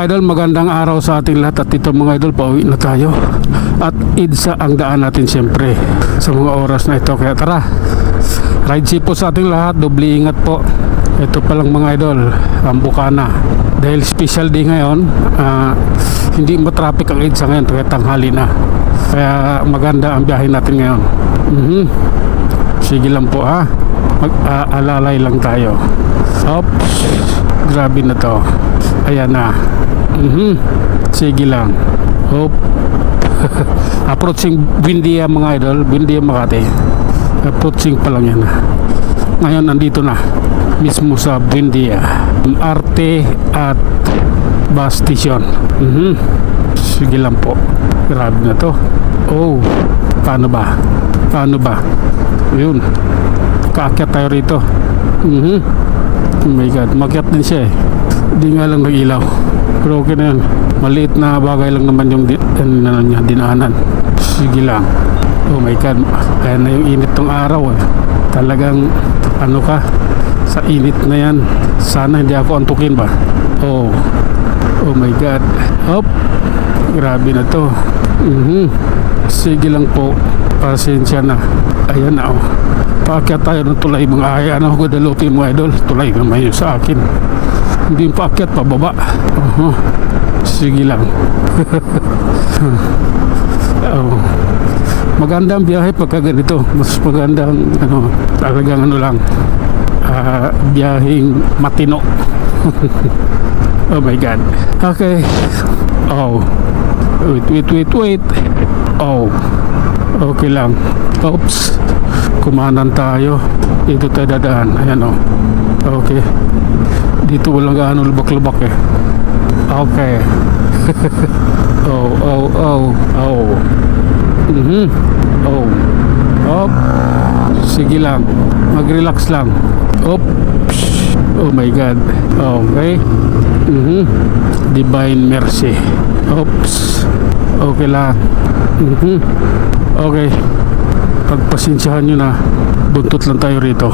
mga idol, magandang araw sa ating lahat. At ito mga idol, pauwi na tayo. At EDSA ang daan natin siyempre sa mga oras na ito. Kaya tara, ride safe po sa ating lahat. Doble ingat po. Ito pa lang mga idol, ang Bukana. Dahil special day ngayon, hindi matraffic ang EDSA ngayon kaya tanghali na. Kaya maganda ang biyahe natin ngayon. Sige lang po ha, mag-aalalay lang tayo. Oops, grabe na to. Ayan na. Sige lang. Hop. Approaching Buendia mga idol, Buendia Makati. Approaching pa lang yan. Ngayon nandito na mismo sa Buendia, Arte at bus station. Sige lang po. Grabe na to. Oh, paano ba? Yun, kaakyat tayo rito. Oh my god, makyat din siya eh. Di nga lang nag-ilaw, pero okay na yan. Maliit na bagay lang naman yung dinaanan. Sige lang. Oh my god, ayan na yung init ng araw eh. Talagang ano ka, sa init na yan. Sana hindi ako antukin ba. Oh my god. Hop, grabe na to. Sige lang po, pasensya na. Ayan na oh, paakyat tayo ng tulay mga ay. Ano ko Guadalupe mga idol, tulay naman yun sa akin. Hindi yung paakyat, pababa. Sige lang. Maganda ang biyahe pagka ganito. Mas maganda ang talagang lang, biyaheng matino. Oh my god. Okay. Wait. Okay lang. Oops, kumanan tayo. Dito tayo dadaan. Ayan o. Okay, dito walang gaano lubak-lubak eh. Okay. Op. Sige lang, mag-relax lang. Oops. Oh my god. Okay. Divine mercy. Oops. Okay lang. Okay, pagpasensyahan nyo na, buntot lang tayo rito.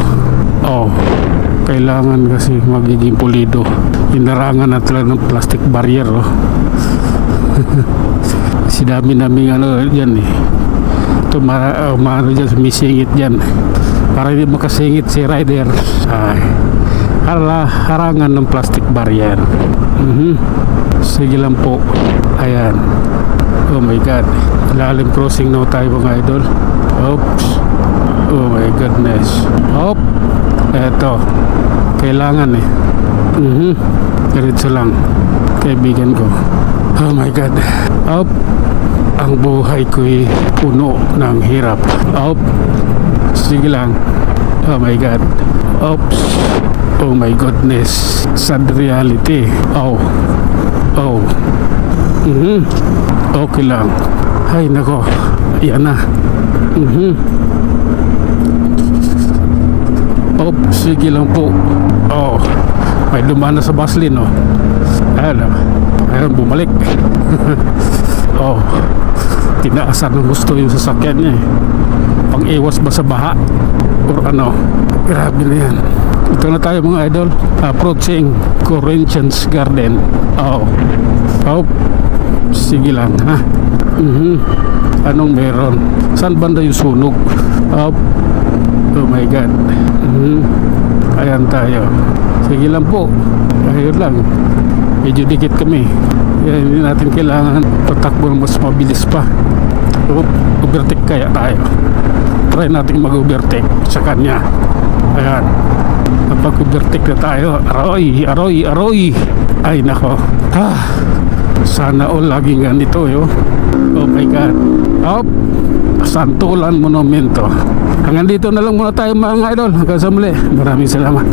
Kailangan kasi magiging pulido. Inarangan na talaga ng plastic barrier si dami-daming dyan eh. Ito maano dyan, sumisingit dyan para hindi makasingit si rider. Harangan ng plastic barrier. Sige lang po. Ayan. Oh my god, lalim crossing na tayo mga idol. Oops. Oh my goodness. Hop. Eto, kailangan eh. Diretso lang, kaibigan ko. Oh my god. Hop. Ang buhay ko'y puno ng hirap. Hop. Sige lang. Oh my god. Oops. Oh my goodness, sad reality. Okay lang. Ay nako, yan na. Sige lang po. May dumaan na sa baslin Ayan, bumalik. Tinaasan ng gusto yung sasakyan niya eh. Pang iwas ba sa baha or ano. Grabe na yan. Ito na tayo mga idol, approaching Corinthians Garden. Sige lang ha. Anong meron? Saan banda yung sunog? Oh my god. Ayan tayo. Sige lang po. Ayun lang, medyo dikit kami. Hindi natin kailangan patakbo ng mas mabilis pa. Overtake kaya tayo. Try natin mag-overtake sa kanya. Ayan, kapag overtake na tayo, aroy. Ay nako, sana all laging ganito Oh my god. Santulan Monumento. Hanggang dito na lang muna tayo mga idol. Hanggang sa muli, maraming salamat.